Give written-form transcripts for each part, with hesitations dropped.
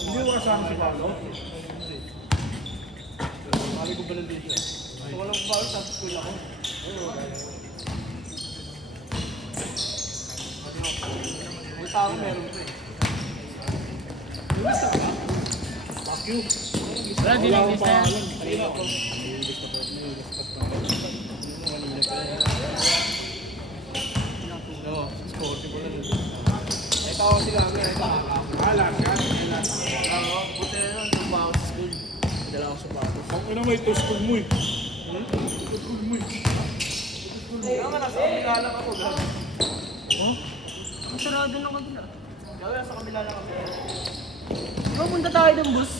Hindi ko kasama si Paolo. Mali ko ba nandito siya? So, walang Paolo, sa school ako. May tao meron ko eh. Fuck you. Wala, di lang isa. Kanina ako. No, sporty ko lang. Ito ako sila kami, ito ako. Last yan. Oo, puti na nun, nung ako sa school. Dala ako sa batos. Ang ina mo, ito school mo eh. School mo eh. Kaya nga, nasa kabila lang ako. Oh? Ang sarado ng kabila. Kaya nasa kabila lang ako. Di ba punta tayo ng bus?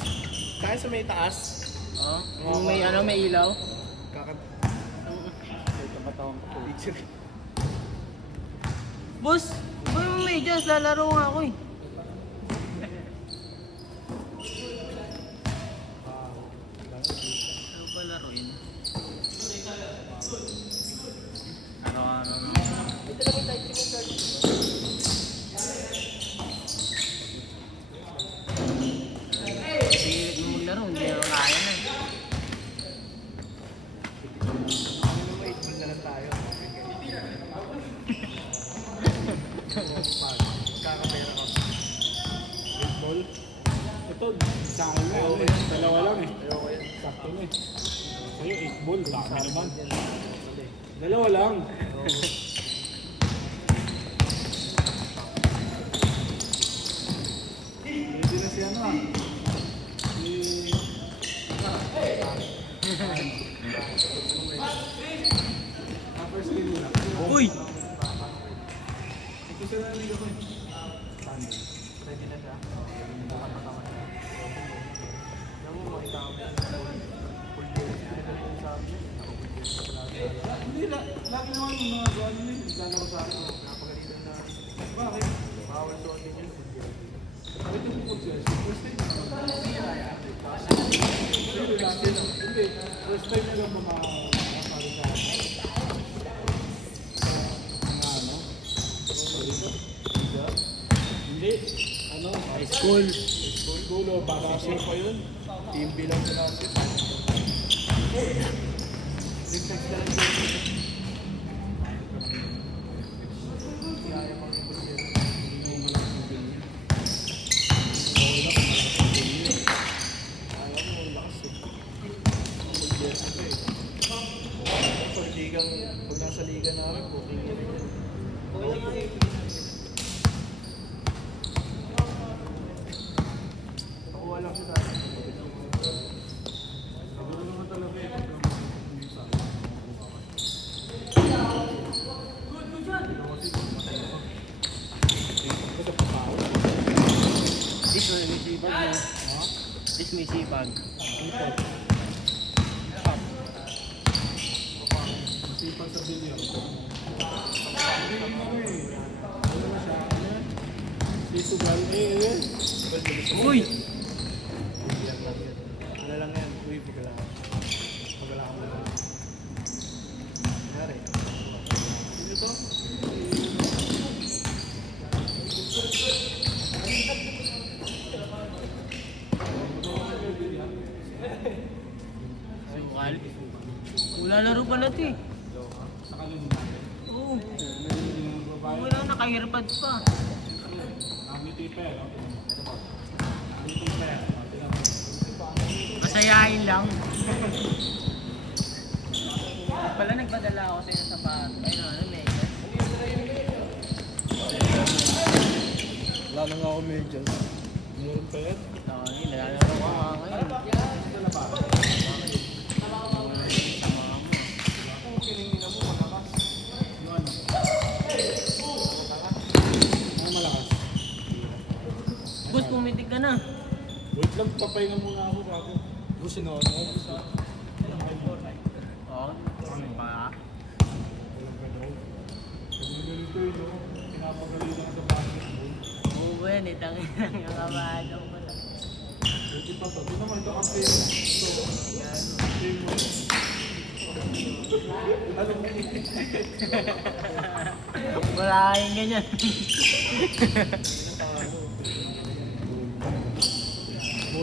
Kaya sa may taas. Oo. May ano, may ilaw. Kakat... Ito katawang ko. Picture. Bus, ba yung medyas? Lalaro nga ako eh. Ano ba laruin? Araw-araw na. Pilit mo maglaro, hindi na kaya na. Ano mo, 8 na lang tayo. Kakapera ka. Baseball? Ito, sa akin na yun eh. Dalawa lang eh. Sakto na eh. Sa'yo, 8 ball. Dami naman. Dalawa lang. Hindi na siya na. First game nila. Uy! Ito sila na nila ko eh. Ready na siya. Nakapatawa siya. Alam mo, makita ko. Full game. Hindi, lagi naman yung mga gawin nila. Naglalaro sa akin. Napagalitan na. Bakit? Bawal doon din yun. Bakit yung full game? First time. Hindi, first time nila makakali sa akin. Hindi. Ano? High school. School o bakasyon pa yun. Team bilang sa natin. Reflex na lang yun. Pag nasa liga namin, booking yun yun. Nakuha lang siya sa akin. Siguro naman talaga eh. This may sipag mo. This may sipag. Sipag sa bilyo. Hindi mo eh. Ano na siya? Ano yan? Sisugal eh. Uy! Ano lang yan? Uy, bigla. Bigla ako lang. Nangyari. Sino to? Sukal. Wala laro pala ito eh. Sa kanun. Oo. Wala, naka-earpad pa. Ang ngiti pa yan. Ngiti pa yan. Masayain lang. Pala nagpadala ako sa inyo sa bahay. Ayun, ano, medyas. Wala na nga ako medyo. Meron pa yan? Oo, nilalaro ko nga ngayon. Wala pa. Kung kiningin mo, malakas. Yung ano? Ano malakas? Bus, pumitig ka na. Wait lang, papahinga muna ako bago. Gusto na ako. Oo, ano pa? Walang ganun. Pag ganito yun, no? Pinapagalitan ka sa basketball. Oo, yan eh. Tangin lang yung kabado ko na. Buti pa to. Di naman ito kasi ito. Team mo. Ano mo? Wala kayong ganyan.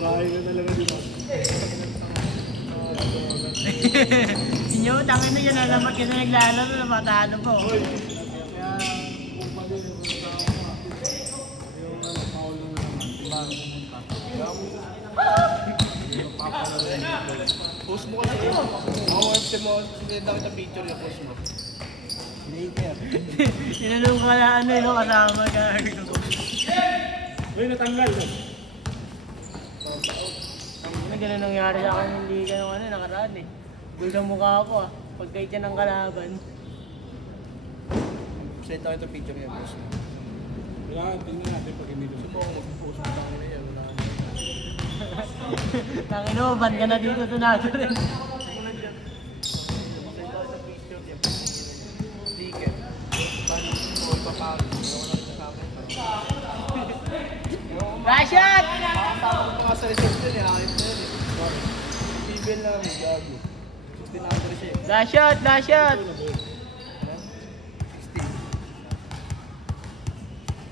Bahay na talaga di ba? Inyo, tangin na yan, alam mo, kasi naglalaro na matalo po. Kaya, kung pwede, yung foul na naman. Post mo kasi yun. Ako FC mo, sinenda kita picture yung post mo. Tinanong ka na ano yung kasama ka. Uy, natanggal. Ano ganun nangyari sa akin hindi ka nung ano, nakaraan eh. Gul sa mukha ko ah, pagkait yan ng kalaban. Sinenda kita picture yung post mo. Wala, tingnan natin pag hindi doon. Subukan mo mag-post mo lang na yan. Wala na. Tangin mo, ban ka na dito sa nato rin. Sinenda kita picture yung sticker. Paano mo ipapawin? Ayaw ko lang kasama ito. Rashad! Tawag ko nga sa reception eh. Ayos na yun eh. Bibel namin, gago. 1500 siya eh. Rashad! Rashad! 60.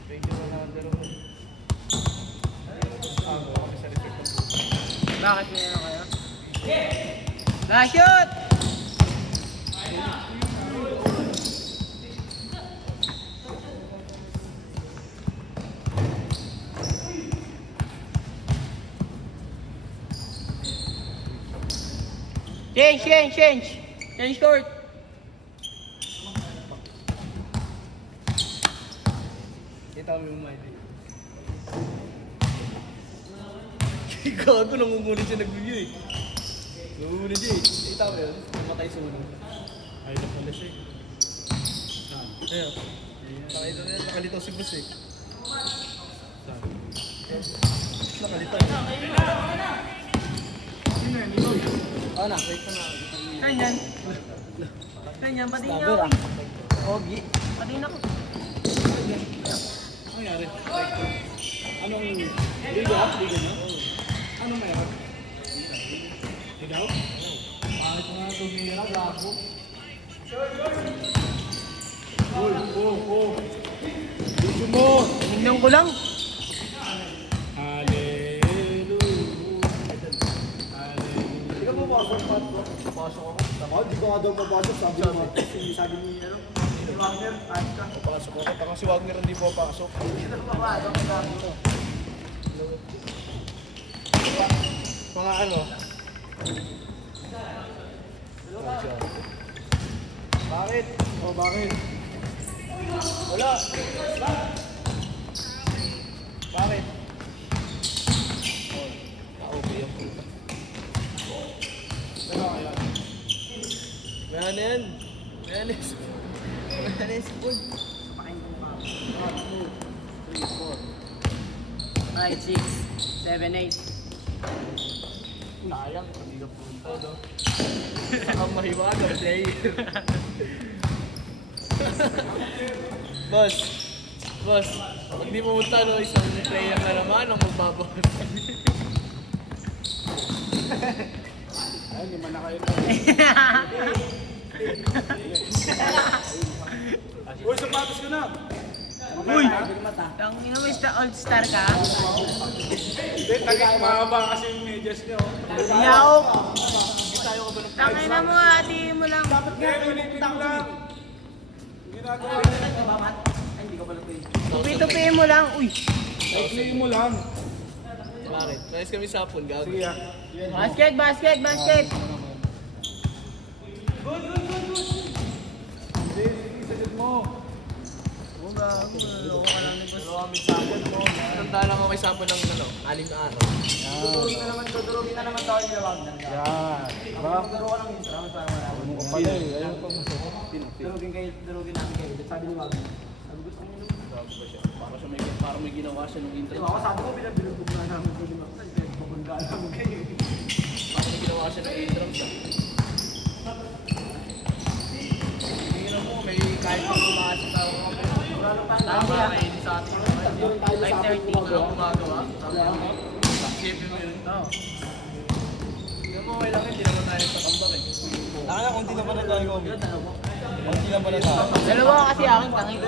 Pwede mo na under mo. Tawag ko kami sa reception. Bakit niya na kayo? Rashad! Change! Change court! Kita mo yung mic. Gago, nangungulit siya nag-review eh. Nangungulit siya eh. Kita mo yun? Matay sa ulo. Ay, napala siya. Ayun. Nakita na nakalitaw si boss eh. Nakalitaw. Oh, na. Wait ko na. Saan yan? Saan yan? Pati niya ako. Ogi. Pati na ako. Ano nangyari? Anong liga? Liga na? Anong mayroon? Ikaw? Bakit nga tumira? Gago. Gusto mo! Tingnan ko lang. Hallelujah. Hindi ka papasok, Pat. Papasok ako. Ako, di ko nga daw papasok, sabi ni Marcos, sabi ni ano, ni Wagner, kahit ka. Papasok ako. Taka si Wagner hindi papasok. Mga ano? Bakit? Oh, bakit? Wala. Bakit? Oh, okay yung puta. Ano kaya? Wala na yan. Wala na yan. Wala na yan si Paul. 5, 6, 7, 8. Sayang, hindi ka punta, no? Ang mahiwaga, player. Boss, pag di pumunta, no, isang player na naman ang magbabawas. Ay, lima na kayo. Uy, sapatos ko na! Uy! Tangin mo, all-star ka? Hindi, mahaba kasi yung medyas niyo. Yaw! Tangin na mo, ati mo lang. Hindi, ulitin ko lang. Ginagawa. Tupi-tupiin mo lang. Uy! Explain mo lang. Bakit? Nais kami sa hapon, gago. Sige ah. Basket! Hindi, sagot mo. Wala, loko ka lang ni boss. Ano kami sa hapon mo? Tanda lang ako kay Sapon ng ano, 6 na araw. Dudurugin na naman tayo ni Wagner. Yan. Baka Duro ka ng intro, para marami. mo ka pala eh. Ayaw pa mo. Durugin namin kayo. Sabi ni Wagner. Sabi gusto mo yun. Gago pa siya. Para may ginawa siya nung intro. Diba ako sabi ko, bilabog na namin ko ni Wagner. Kaya pabunda namin kayo. Para may ginawa siya ng intro siya. Tingnan mo, may kahit pang pumasok na ako kami. Tama, may sa atin. 5:30 na gumagawa. Isipin mo yun. Oo. Tingnan mo, okay lang yun. Hindi naman tayo sa kambak eh. Taka, konti na pala tayo. Konti na pala tayo. Dalawa kasi akin, tangin.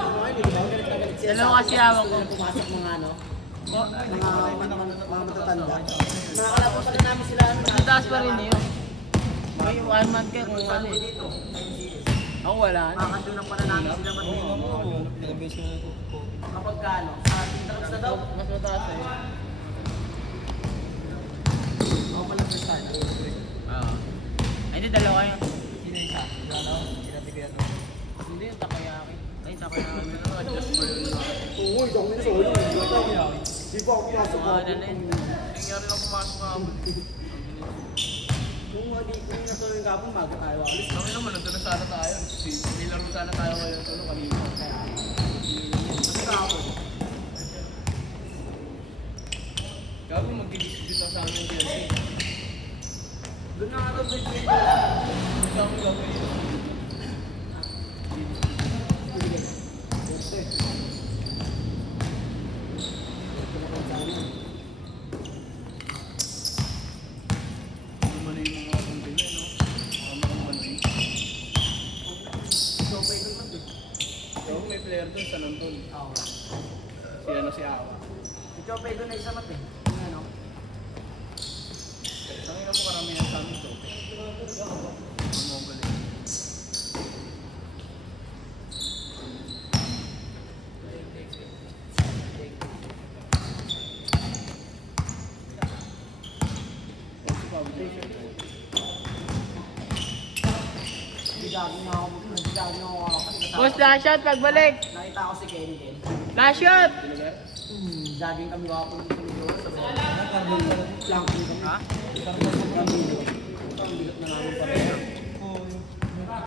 Dalawa kasi awak ko. Pumasok mga ano. mga matatanda. Nakakalaban pa rin namin sila. Mataas pa rin yun. May one month kayo kung ano eh. Ako wala na. Makakantunan pala namin sila kapag kano, sa Tintrax na daw. Mas mataas eh. Ako pala first time. Oo. Ay, hindi, dalawa yun. Sino isa? Hindi yung takoyaki. Ay, takoyaki. Oo, hindi ako minasolo. Di ba ako pinasok Oo, ano na yun. Nangyari lang pumasok ka ako. Kung nasolo yung kapong, bago tayo alis. Kami naman, nandun na sana tayo. Nilaro sana tayo ngayon. Ano kanina? Kasi kapon. Gago magdidispute na sa amin yung DLC. Doon na nga daw, Sa amin gagawin. Ano yung mga kundin eh, no? Mga kundin. Yung may player doon sa nandun. Si Awa. Si Chopay doon na isa mat eh. Ano? Tangina mo karamihan sa amin to. Ang mobile eh. Nagigagin na ako. Nagigagin ako kasi Boss, last shot, pagbalik. nakita ko si Kenny din. Last shot! Jogging kami wapon dito ni Joel. Sabi niya, planking kami. Ha? Kami.